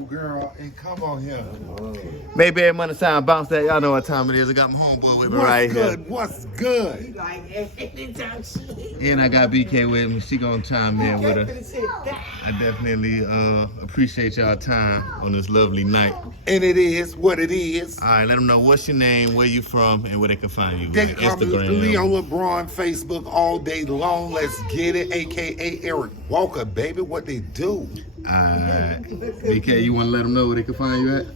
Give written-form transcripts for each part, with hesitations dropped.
Girl, and come on here. Maybe every money time bounce that. Y'all know what time it is. I got my homeboy with me right here. What's good? And I got BK with me. She gonna chime in with us. I definitely appreciate y'all time on this lovely night. And it is what it is. All right, let them know what's your name, where you from, and where they can find you. They call me Leo LeBron, Facebook all day long. Let's get it, aka Eric Walker, baby. What they do? Alright. BK, you want to let them know where they can find you at?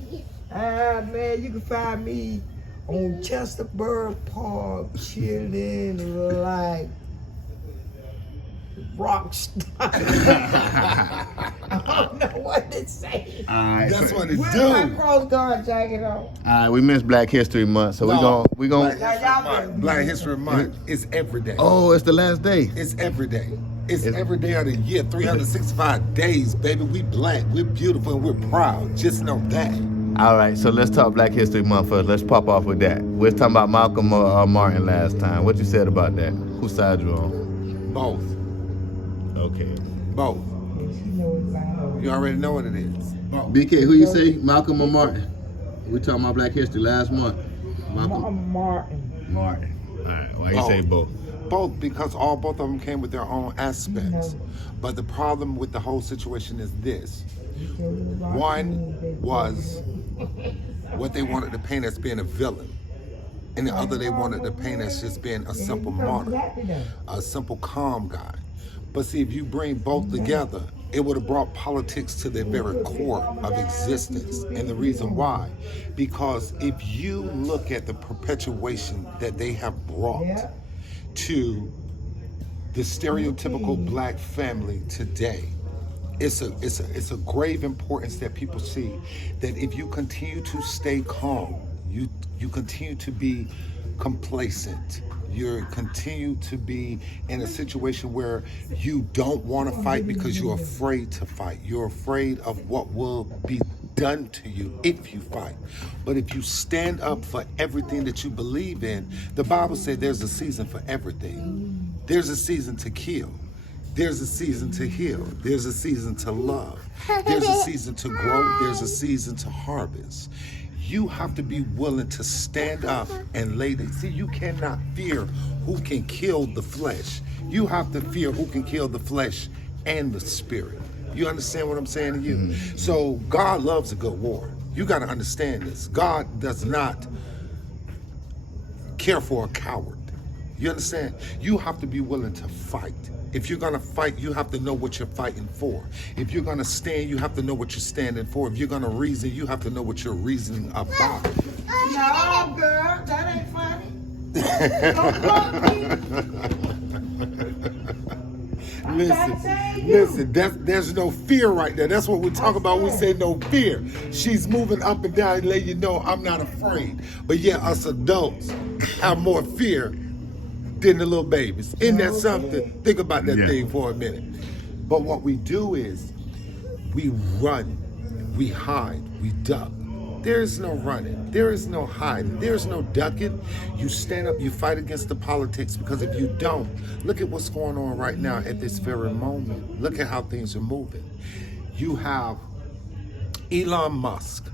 Man, you can find me on Chesterburg Park, chilling like rock star. I don't know what to say. Alright. That's what it With do. my Coast Guard jacket on. Alright, we missed Black History Month, so we gonna Black History Month is every day. Oh, it's the last day. It's every day. It's every day of the year, 365 days, baby. We black, we're beautiful, and we're proud. Just know that. Alright, so let's talk Black History Month first. Let's pop off with that. We was talking about Malcolm or Martin last time. What you said about that? Whose side you on? Both. Okay. Both. You already know what it is. Both. BK, who you say? Malcolm or Martin? We talking about Black History last month. Martin. Martin. Alright, why you say both? Both, because both of them came with their own aspects. But the problem with the whole situation is this. One was what they wanted to paint as being a villain. And the other they wanted to paint as just being a simple martyr, a simple calm guy. But see, if you bring both together, it would have brought politics to their very core of existence. And the reason why, because if you look at the perpetuation that they have brought to the stereotypical black family today, it's a grave importance that people see that if you continue to stay calm, you continue to be complacent, you continue to be in a situation where you don't want to fight because you're afraid to fight. You're afraid of what will be done to you if you fight. But if you stand up for everything that you believe in, the Bible says there's a season for everything. There's a season to kill. There's a season to heal. There's a season to love. There's a season to grow. There's a season to harvest. You have to be willing to stand up and lay there. See, you cannot fear who can kill the flesh. You have to fear who can kill the flesh and the spirit. You understand what I'm saying to you? Mm-hmm. So God loves a good war. You got to understand this. God does not care for a coward. You understand? You have to be willing to fight. If you're going to fight, you have to know what you're fighting for. If you're going to stand, you have to know what you're standing for. If you're going to reason, you have to know what you're reasoning about. No, girl, that ain't funny. Listen, there's no fear right there. That's what we talk about. We say no fear. She's moving up and down and let you know I'm not afraid. But yeah, us adults have more fear than the little babies. Isn't that something? Think about that thing for a minute. But what we do is we run, we hide, we duck. There is no running. There is no hiding. There is no ducking. You stand up, you fight against the politics, because if you don't, look at what's going on right now at this very moment. Look at how things are moving. You have Elon Musk.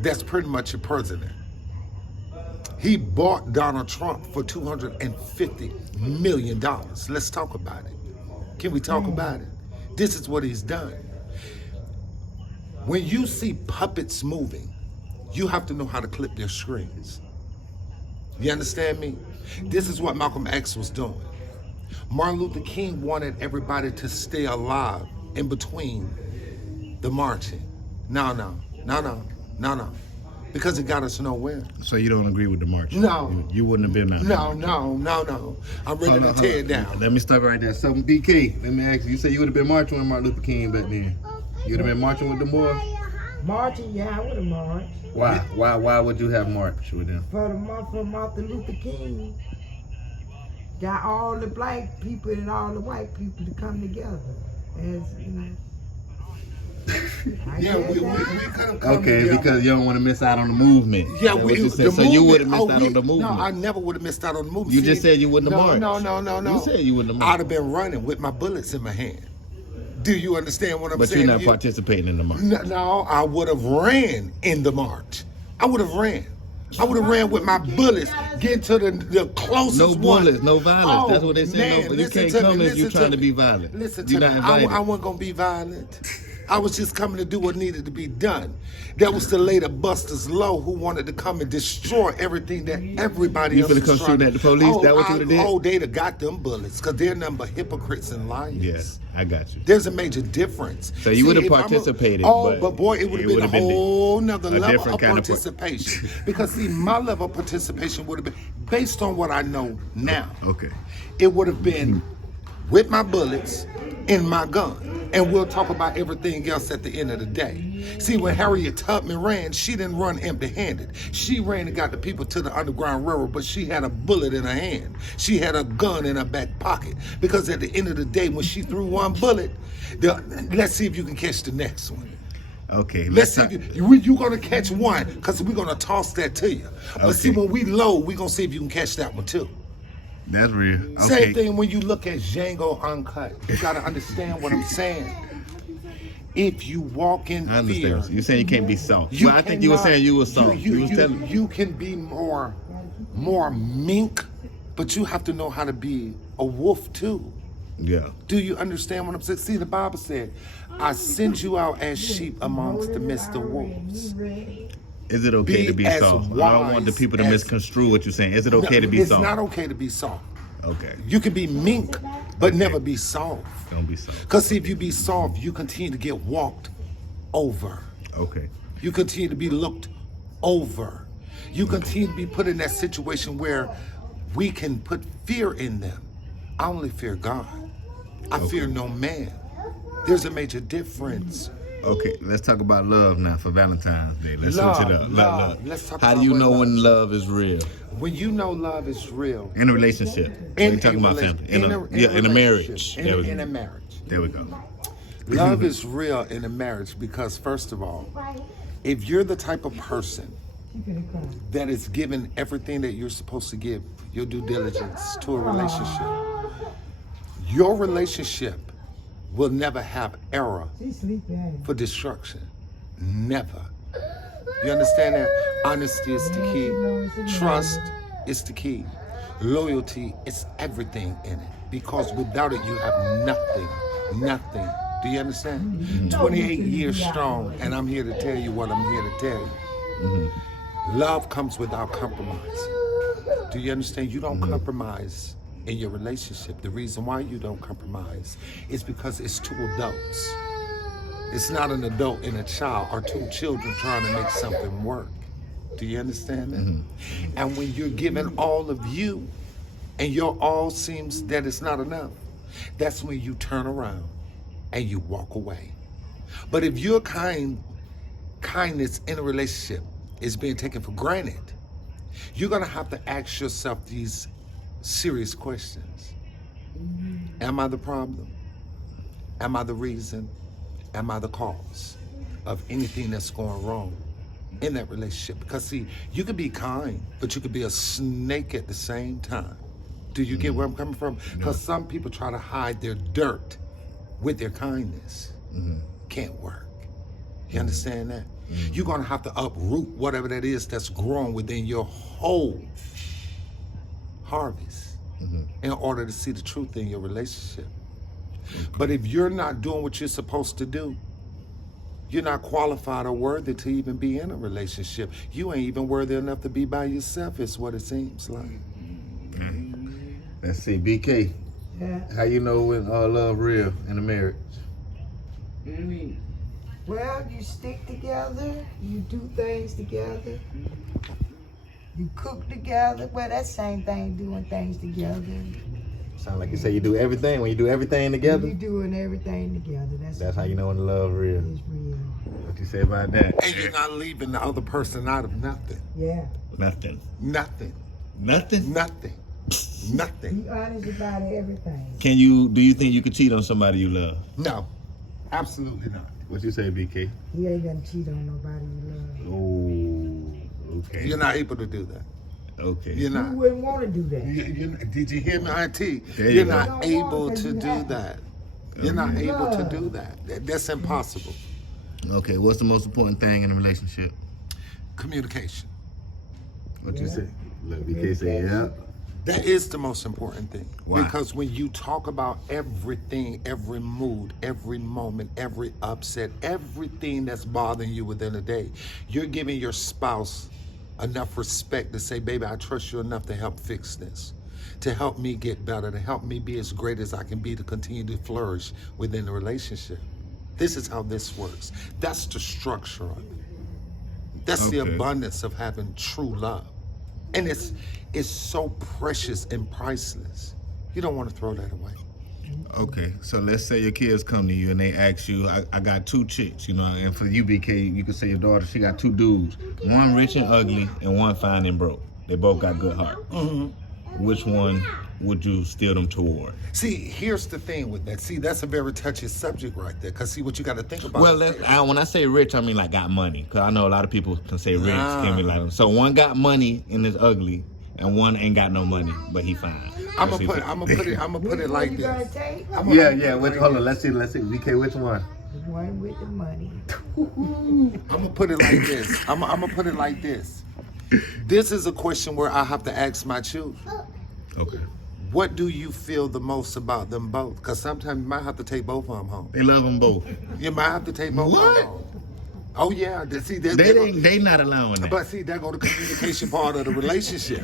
That's pretty much your president. He bought Donald Trump for $250 million. Let's talk about it. Can we talk about it? This is what he's done. When you see puppets moving, you have to know how to clip their strings. You understand me? This is what Malcolm X was doing. Martin Luther King wanted everybody to stay alive in between the marching. No. Because it got us nowhere. So you don't agree with the march? No. You wouldn't have been there? No. I'm ready to tear it down. Let me stop right there. So, BK, let me ask you. You said you would have been marching with Martin Luther King back then. You would have been marching with the boys? Marching, yeah, I would have marched. Why? Why would you have marched with them? For Martin Luther King. Got all the black people and all the white people to come together. As, you know. Yeah, we could have come Okay, together. because you don't want to miss out on the movement. Yeah, so you would have missed out on the movement. No, I never would have missed out on the movement. You just said you wouldn't have marched. No. You said you wouldn't have marched. I'd have been running with my bullets in my hand. Do you understand what I'm But saying? you're not participating in the march. No, I would have ran in the march. I would have ran. I would have ran with my bullets, get to the closest No one. bullets, no violence. Oh, That's what they say. man, No, you listen can't to come me, if you're listen trying to me. be violent. Listen You're to not me. invited. I wasn't going to be violent. I was just coming to do what needed to be done. That was to lay the busters low who wanted to come and destroy everything that everybody You else finna was come trying shooting at the police? That what you would've did? Oh, they'd have got them bullets because they're nothing but hypocrites and liars. Yes, I got you. There's a major difference. So you would have if I'm participated, but boy, it would have been a whole nother a level different of kind of participation. Because see, my level of participation would have been based on what I know now. Okay. It would have been with my bullets in my gun. And we'll talk about everything else at the end of the day. See, when Harriet Tubman ran, she didn't run empty-handed. She ran and got the people to the Underground Railroad, but she had a bullet in her hand. She had a gun in her back pocket. Because at the end of the day, when she threw one bullet, let's see if you can catch the next one. Okay. Let's see if you're going to catch one, because we're going to toss that to you. But see, when we load, we're going to see if you can catch that one too. That's real. Okay. Same thing when you look at Django Uncut. You got to understand what I'm saying. If you walk in I fear, understand. You're saying you can't be soft. you Well, I think you were cannot- saying you were soft. You can be more mink, but you have to know how to be a wolf too. Yeah. Do you understand what I'm saying? See, the Bible said, I send you out as sheep amongst the midst of wolves. Is it okay Be to be as soft? I don't want the wise people to as- misconstrue what you're saying. Is it okay to be it's soft? not okay to be soft. Okay. You can be mink, but Okay. never be soft. Don't be soft. Because see, if you be soft, you continue to get walked over. Okay. You continue to be looked over. You continue to be put in that situation where we can put fear in them. I only fear God. I fear no man. There's a major difference. Okay, let's talk about love now for Valentine's Day. Let's switch it up. Love. Let's talk How about do you what know love when is. love is real? When you know love is real. In a relationship. In We're talking a about rela- family. in In a marriage. relationship. There we In go. a marriage. There we go. Love is real in a marriage because, first of all, if you're the type of person that is given everything that you're supposed to give, your due diligence to a relationship, your relationship will never have error for destruction. Never. You understand that? Honesty is the key. Trust is the key. Loyalty is everything in it. Because without it, you have nothing. Nothing. Do you understand? 28 years strong, and I'm here to tell you what I'm here to tell you. Love comes without compromise. Do you understand? You don't compromise in your relationship. The reason why you don't compromise is because it's two adults. It's not an adult and a child or two children trying to make something work. Do you understand that? And when you're giving all of you and your all seems that it's not enough, that's when you turn around and you walk away. But if your kindness in a relationship is being taken for granted, you're gonna have to ask yourself these serious questions. Am I the problem? Am I the reason? Am I the cause of anything that's going wrong in that relationship? Because see, you can be kind, but you could be a snake at the same time. Do you get where I'm coming from? Because some people try to hide their dirt with their kindness. Can't work. You understand that? You're gonna have to uproot whatever that is that's growing within your whole harvest in order to see the truth in your relationship. But if you're not doing what you're supposed to do, you're not qualified or worthy to even be in a relationship. You ain't even worthy enough to be by yourself, is what it seems like. Let's see, BK. Yeah. How you know when love real in a marriage? Well, you stick together, you do things together, you cook together. Well, that same thing, doing things together. Sound like you say you do everything. When you do everything together, You doing everything together. that's how you know when the love real. It's real. What you say about that? And you're not leaving the other person out of nothing. Yeah. Nothing. Nothing. Nothing? Nothing. Nothing. Be honest about everything. Do you think you could cheat on somebody you love? No. Absolutely not. What you say, BK? You ain't gonna cheat on nobody you love. Oh, okay. You're not able to do that. Okay. You're You not. wouldn't want to do that. Did you hear me, IT? There you You're go. not able to do that. You're not able to do that. That's impossible. Okay, what's the most important thing in a relationship? Communication. What you say? Look, BK say yeah. That is the most important thing. Why? Because when you talk about everything, every mood, every moment, every upset, everything that's bothering you within a day, you're giving your spouse enough respect to say, baby, I trust you enough to help fix this, to help me get better, to help me be as great as I can be, to continue to flourish within the relationship. This is how this works. That's the structure of it. That's the Okay. abundance of having true love. And it's so precious and priceless. You don't want to throw that away. Okay, so let's say your kids come to you and they ask you, I got two chicks, you know, and for you, BK, you could say your daughter, she got two dudes, one rich and ugly and one fine and broke. They both got good heart. Which one would you steer them toward? See, here's the thing with that. See, that's a very touchy subject right there. Because see, what you got to think about. Well, when I say rich, I mean like got money. Because I know a lot of people can say rich, can be like, so one got money and is ugly, and one ain't got no money, but he fine. I'm gonna put it like you gonna this. take? Hold on, let's see, BK, which one? The one with the money. I'm gonna put it like this. I'm gonna put it like this. This is a question where I have to ask my children. Okay. What do you feel the most about them both? Because sometimes you might have to take both of them home. They love them both. You might have to take both of them home. Oh yeah, see, They not allowing that. But see, there go the communication part of the relationship.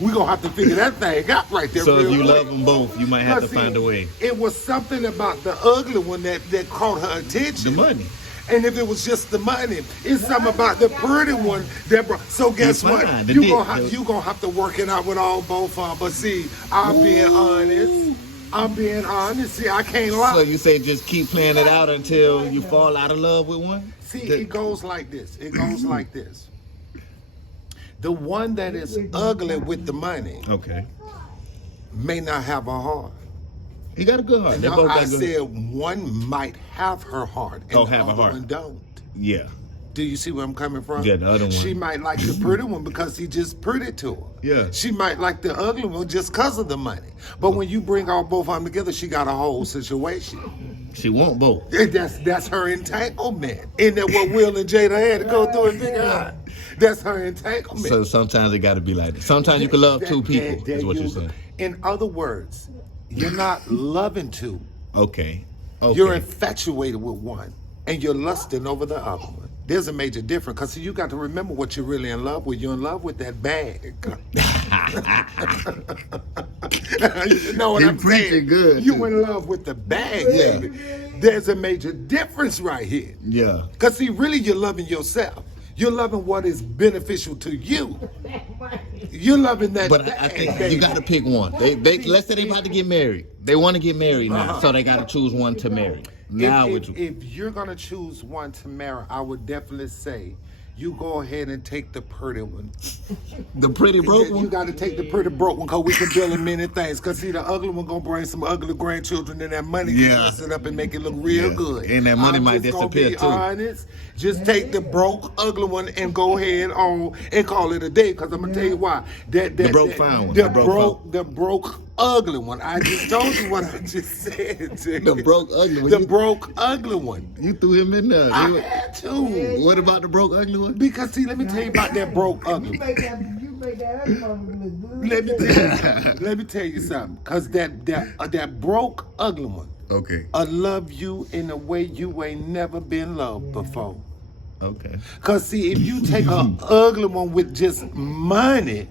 We gonna have to figure that thing out right there. So if real you quick. love them both, you might have to See, find a way. It was something about the ugly one that caught her attention. The money. And if it was just the money, it's something about the pretty one that brought. So guess You're what? fine. You gonna have to work it out with all both of them. But see, I'm being honest. See, I can't lie. So you say just keep playing it out until you fall out of love with one? See, it goes like this. The one that is ugly with the money Okay. may not have a heart. He got a good heart. They No, both I got good. said one might have her heart and Don't the have a other heart. one don't. Yeah. Do you see where I'm coming from? Yeah, the other one. She might like the pretty one because he just pretty to her. Yeah. She might like the ugly one just because of the money. But when you bring all both of them together, she got a whole situation. She want both. That's her entanglement. Isn't that what Will and Jada had to go through and figure out? That's her entanglement. So sometimes it got to be like that. Sometimes you can love two people, is what you're saying. In other words, you're not loving two. Okay. You're infatuated with one, and you're lusting over the other one. There's a major difference, because you got to remember what you're really in love with. You're in love with that bag. You know what He I'm preaching saying? good, You too. in love with the bag, Yeah. baby. There's a major difference right here. Yeah. Because see, really you're loving yourself. You're loving what is beneficial to you. You're loving that But bag, I think baby. you got to pick one. Let's say they about to get married. They want to get married now, so they got to choose one to marry. Now, if you're gonna choose one to marry, I would definitely say you go ahead and take the pretty one. the pretty broke You one. got to take the pretty broke one, because we can build in many things. Because see, the ugly one gonna bring some ugly grandchildren, and that money can Yeah. dress it up and make it look real Yeah. good. And that money I'm might just gonna disappear, be too. Honest. Just take the broke ugly one and go ahead on and call it a day. Because I'm gonna tell you why. The fine one. The The broke ugly one. I just told you what I just said. To you. The broke ugly one. The broke ugly one. You threw him in there. I had to. What about the broke ugly one? Because see, let me tell you about that broke ugly. You make that other motherfucker look good. Let me tell you something. Cause that broke ugly one, Okay. love you in a way you ain't never been loved before. Okay. Cause see, if you take a ugly one with just money,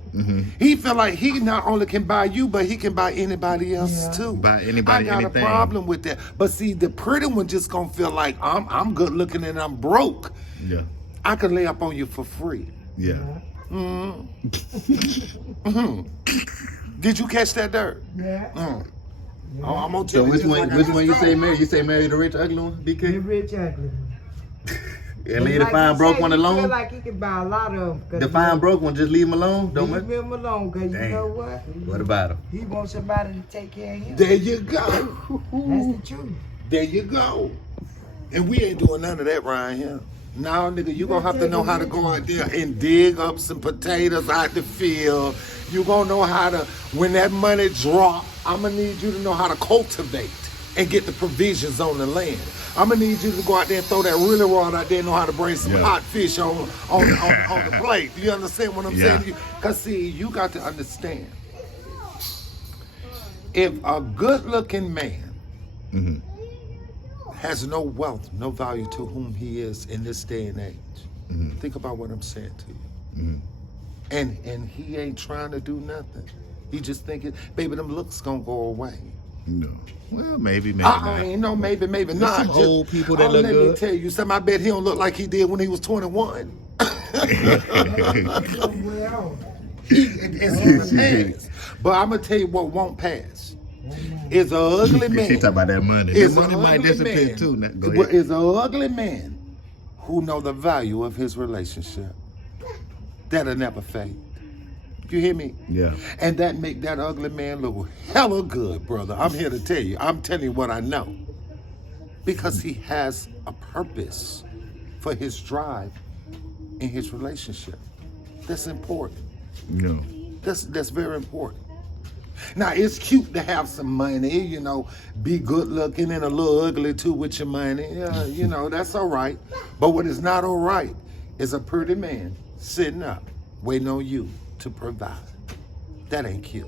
he feel like he not only can buy you, but he can buy anybody else too. Buy anybody I got anything. a problem with that. But see, the pretty one just gonna feel like I'm good looking and I'm broke. Yeah. I can lay up on you for free. Yeah. Did you catch that dirt? Yeah. Oh, I'm gonna So tell which you one? Which one you say marry? You say marry the rich ugly one, The BK, rich ugly. and leave the fine broke one I feel alone. like he can buy a lot of them. The fine broke one, just leave him alone. Don't Leave make. him alone, because you Damn. know what? What about him? He wants somebody to take care of him. There you go. That's the truth. There you go. And we ain't doing none of that right here. Now, nigga, you gonna have to know how to go out there and dig up some potatoes out the field. You gonna know how to, when that money drop, I'm gonna need you to know how to cultivate and get the provisions on the land. I'm gonna need you to go out there and throw that really rod out there and know how to bring some hot fish on the plate. Do you understand what I'm saying to you? Because, see, you got to understand, if a good-looking man has no wealth, no value to whom he is in this day and age, think about what I'm saying to you. And he ain't trying to do nothing. He just thinking, baby, them looks gonna go away. No. Well, maybe not. Ain't no maybe not. Some Just, old people that look let good. me tell you something. I bet he don't look like he did when he was 21. It's gonna pass. But I'm gonna tell you what won't pass. Is an ugly man. She talk about that money. It's That money an might ugly disappear man. too. Now, go ahead. Is an ugly man who know the value of his relationship. That'll never fade. You hear me? Yeah. And that make that ugly man look hella good, brother. I'm here to tell you. I'm telling you what I know. Because he has a purpose for his drive in his relationship. That's important. No. That's very important. Now, it's cute to have some money, you know, be good looking and a little ugly too with your money. Yeah, you know, that's all right. But what is not all right is a pretty man sitting up, waiting on you to provide. That ain't cute.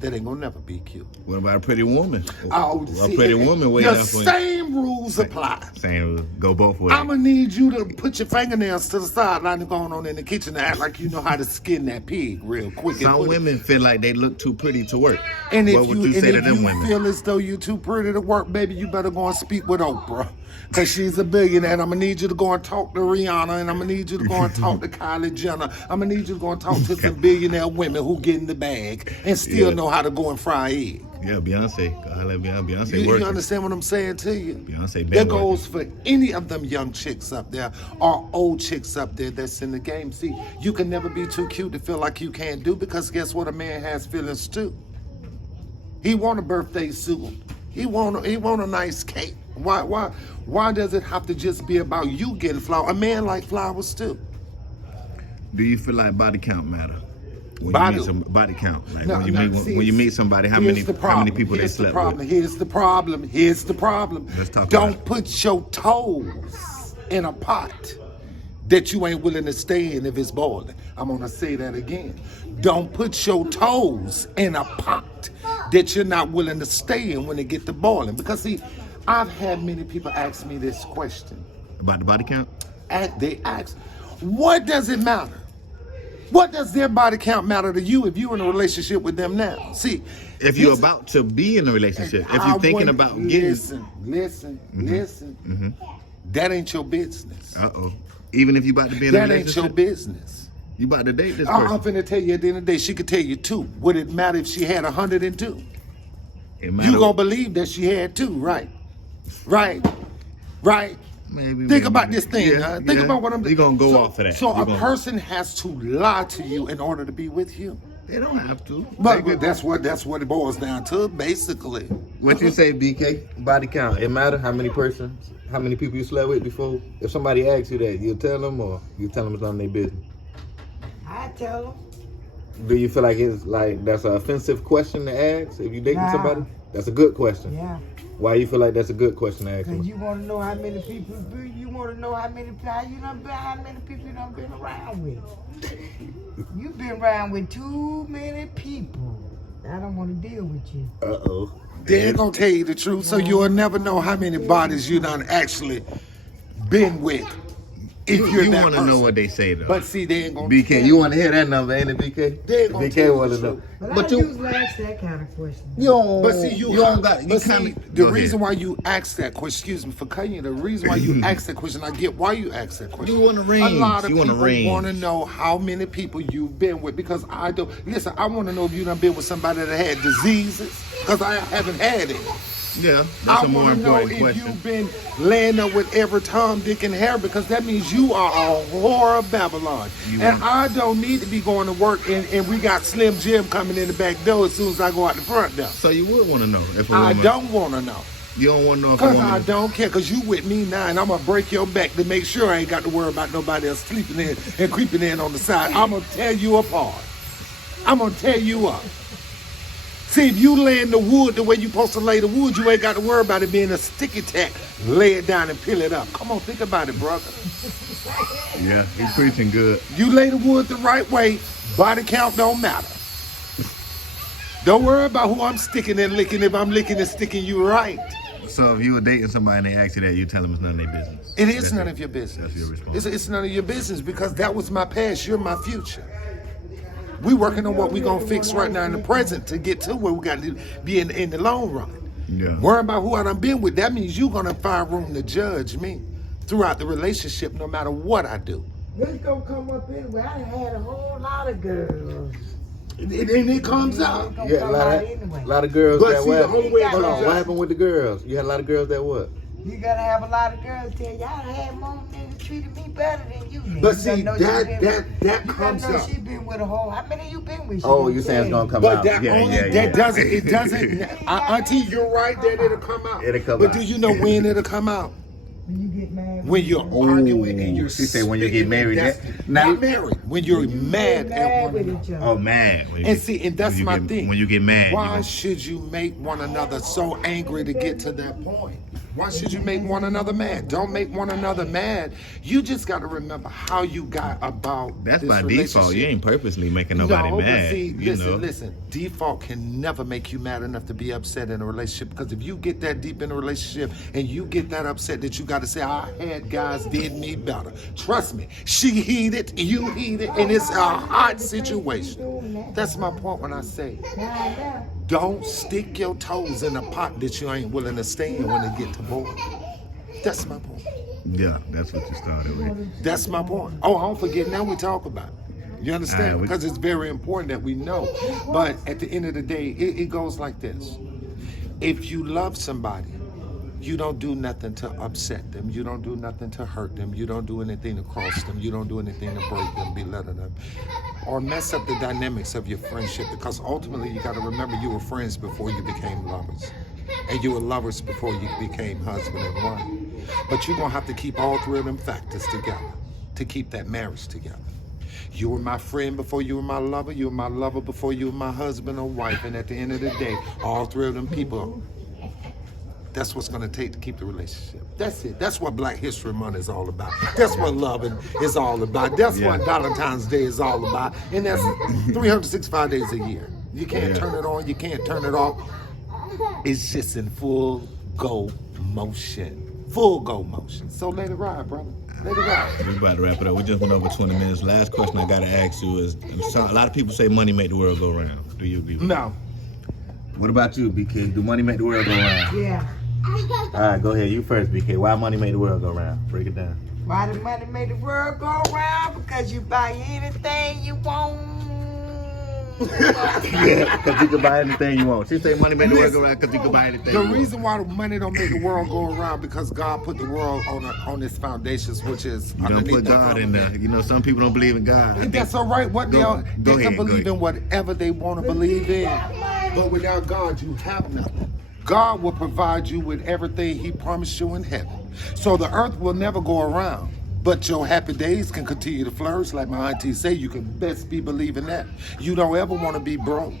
That ain't gonna never be cute. What about a pretty woman? Oh, A pretty woman waiting the up for same rules apply. Same, go both ways. I'm gonna need you to put your fingernails to the sideline and going on in the kitchen and act like you know how to skin that pig real quick. Some women feel like they look too pretty to work. And if what would you say to them women? feel as though you're too pretty to work, baby, you better go and speak with Oprah. Because she's a billionaire, and I'm going to need you to go and talk to Rihanna, and I'm going to need you to go and talk to Kylie Jenner. I'm going to need you to go and talk to some billionaire women who get in the bag and still know how to go and fry egg. Yeah, Beyonce. Beyonce You working. understand what I'm saying to you? Beyonce been That working. goes for any of them young chicks up there or old chicks up there that's in the game. See, you can never be too cute to feel like you can't do, because guess what? A man has feelings too. He want a birthday suit. He want a nice cake. Why does it have to just be about you getting flowers? A man like flowers too. Do you feel like body count matter? When Body- you meet some body count, like No, when you no, meet see, when you meet somebody, how here's many the problem. people they Here's the slept problem. with? Here's the problem. Here's the problem. Let's talk Don't about it. put your toes in a pot that you ain't willing to stay in if it's boiling. I'm gonna say that again. Don't put your toes in a pot that you're not willing to stay in when it get to boiling. Because see, I've had many people ask me this question. About the body count? They ask, what does it matter? What does their body count matter to you if you're in a relationship with them now? See, If you're about to be in a relationship, if you're thinking about getting, listen. That ain't your business. even if you about to be in a That ain't relationship, your business. you about to date this I'm person. finna tell you at the end of the day, she could tell you two. Would it matter if she had 102? It matter- You gonna believe that she had two, right? Right? Maybe. Think about this thing. Yeah, Think yeah. about what I'm You're gonna go off of that. So You're a gonna- person has to lie to you in order to be with you. They don't have to. But that's what it boils down to, basically. What you say, BK? Body count. It matter how many people you slept with before? If somebody asks you that, you tell them or you tell them it's none of their business? I tell them. Do you feel like it's like that's an offensive question to ask if you dating Nah. somebody? That's a good question. Yeah. Why you feel like that's a good question to ask? Because them? you want to know how many people, you want to know how many people you done been around with. You've been around with too many people. I don't want to deal with you. Uh-oh. They ain't gonna tell you the truth, so you'll never know how many bodies you done actually been with. If you're You that want to know person. what they say though. But see, they ain't gonna. BK, you want to hear that number, ain't it, BK? They ain't gonna tell BK you want the to know. truth. But I you usually ask that kind of question. don't. But see, you don't got. You but see, kind the Go reason ahead. why you ask that question, excuse me for cutting you, the reason why you ask that question, I get why you ask that question. You want a range. A lot of You want a people range. want to know how many people you've been with, because I don't. Listen, I want to know if you done been with somebody that had diseases, because I haven't had it. Yeah, that's I a more want to know important if question. you've been laying up with every Tom, Dick, and Harry, because that means you are a whore of Babylon. And I don't need to be going to work and we got Slim Jim coming in the back door as soon as I go out the front door. So you would want to know if a I woman. don't want to know. You don't want to know if a Cause woman I is- don't care, cause you with me now, and I'm gonna break your back to make sure I ain't got to worry about nobody else sleeping in and creeping in on the side. I'm gonna tear you apart. I'm gonna tear you up. See, if you lay in the wood the way you supposed to lay the wood, you ain't got to worry about it being a sticky tack. Lay it down and peel it up. Come on, think about it, brother. Yeah, he's preaching good. You lay the wood the right way, body count don't matter. Don't worry about who I'm sticking and licking if I'm licking and sticking you right. So if you were dating somebody and they ask you that, you tell them it's none of their business. It is That's none your- of your business. That's your response. It's none of your business because that was my past. You're my future. We working on what we gonna fix right now in the present to get to where we got to be in the long run. Yeah. Worry about who I done been with. That means you're gonna find room to judge me throughout the relationship, no matter what I do. It's gonna come up anyway. I done had a whole lot of girls. And it comes out. It's gonna You had come out anyway. a lot of girls But that see, the what? only way it Hold comes on, what out- happened with the girls? You had a lot of girls that what? You gotta have a lot of girls tell you, I had more niggas treated me better than you. Nigga. But You see, gotta know she that you comes gotta know up. she been with a whole. How many you been with? She Oh, gonna you saying it's tell gonna you. come But out? that Yeah, only yeah, yeah. that doesn't it doesn't Auntie, you're right that it'll come out. It'll come but out. do you know when it'll come out? When you get mad. When you're arguing and you're She said when you get spitting, married, that's- that- not now- married. When you're mad at mad one with another. each other. Oh, mad. When you And get- see, and that's when you my get- thing. When you get mad, Why you should you make one another so angry to get to that point? Why should you make one another mad? Don't make one another mad. You just got to remember how you got about that's this by default. relationship. You ain't purposely making nobody no, mad. But see, you know. listen. Default can never make you mad enough to be upset in a relationship. Because if you get that deep in a relationship and you get that upset that you got to say, I had guys did me better. Trust me, she heated, you heated, and it's a hot situation. That's my point when I say, don't stick your toes in a pot that you ain't willing to stay in when it get to boil. That's my point. Yeah, that's what you started with. That's my point. Oh, I don't forget. Now we talk about it. You understand? we- Because it's very important that we know. But at the end of the day, it goes like this. If you love somebody, you don't do nothing to upset them. You don't do nothing to hurt them. You don't do anything to cross them. You don't do anything to break them, belittle them, or mess up the dynamics of your friendship. Because ultimately, you got to remember you were friends before you became lovers. And you were lovers before you became husband and wife. But you're going to have to keep all three of them factors together to keep that marriage together. You were my friend before you were my lover. You were my lover before you were my husband or wife. And at the end of the day, all three of them people, that's what's going to take to keep the relationship. That's it. That's what Black History Month is all about. That's what loving is all about. That's what Valentine's Day is all about. And that's 365 days a year. You can't turn it on. You can't turn it off. It's just in full go motion. Full go motion. So let it ride, brother. Let it ride. We about to wrap it up. We just went over 20 minutes. Last question I gotta ask you is: a lot of people say money make the world go round. Do you agree with that? No. What about you, BK? Do money make the world go round? Yeah. All right, go ahead. You first, BK. Why money make the world go round? Break it down. Why the money make the world go round? Because you buy anything you want. Yeah, because you can buy anything you want. She say money make the world go round because you can buy anything The you want. reason why the money don't make the world go around because God put the world on its foundations, which is You don't underneath put the God in there. firmament. You know, some people don't believe in God. I think- That's all right. What Go they ahead, can go believe ahead. in whatever they want to believe in. But without God, you have nothing. God will provide you with everything He promised you in heaven. So the earth will never go around. But your happy days can continue to flourish. Like my auntie say, you can best be believing that. You don't ever want to be broke.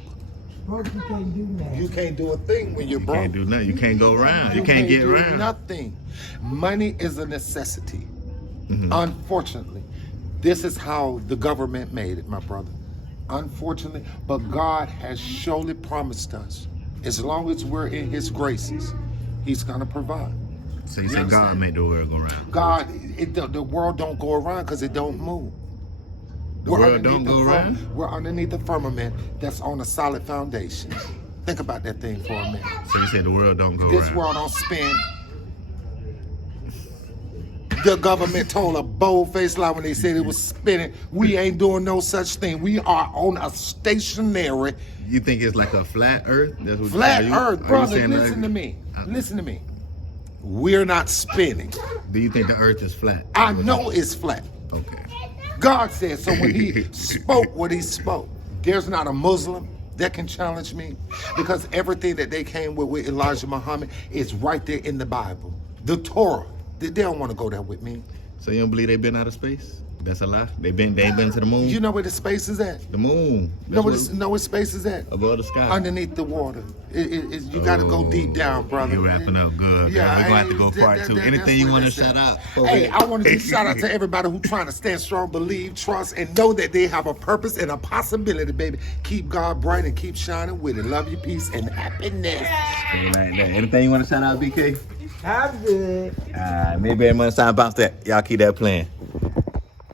Broke, you can't do that. You can't do a thing when you're You broke. can't do nothing. You can't go around. You can't get do around. Nothing. Money is a necessity. Mm-hmm. Unfortunately, this is how the government made it, my brother. Unfortunately, but God has surely promised us, as long as we're in His graces, He's gonna provide. So you say God made the world go round. God, the world don't go around because it don't move. The world don't go around? We're underneath the firmament that's on a solid foundation. Think about that thing for a minute. So you said the world don't go This around. world don't spin. The government told a bold-faced lie when they said it was spinning. We ain't doing no such thing. We are on a stationary You think it's like a flat Earth? That's what flat are you- earth, are you brother. saying Listen that- to me. Listen to me. We're not spinning. Do you think the Earth is flat? I know it's flat. Okay. God said so when He spoke what He spoke. There's not a Muslim, that can challenge me? Because everything that they came with Elijah Muhammad is right there in the Bible. The Torah. They don't want to go there with me. So you don't believe they've been out of space? That's a lie. They ain't been to the moon. You know where the space is at? The moon. Know where space is at? Above the sky. Underneath the water. You got to go deep down, brother. You're wrapping up good. Yeah, We're gonna have to go part two. Anything you want to shout out? Hey, I want to shout out to everybody who's trying to stand strong, believe, trust, and know that they have a purpose and a possibility, baby. Keep God bright and keep shining with it. Love you, peace, and happiness. Like that. Anything you want to shout out, BK? I'm good. Maybe every month time bounce that. Y'all keep that playing.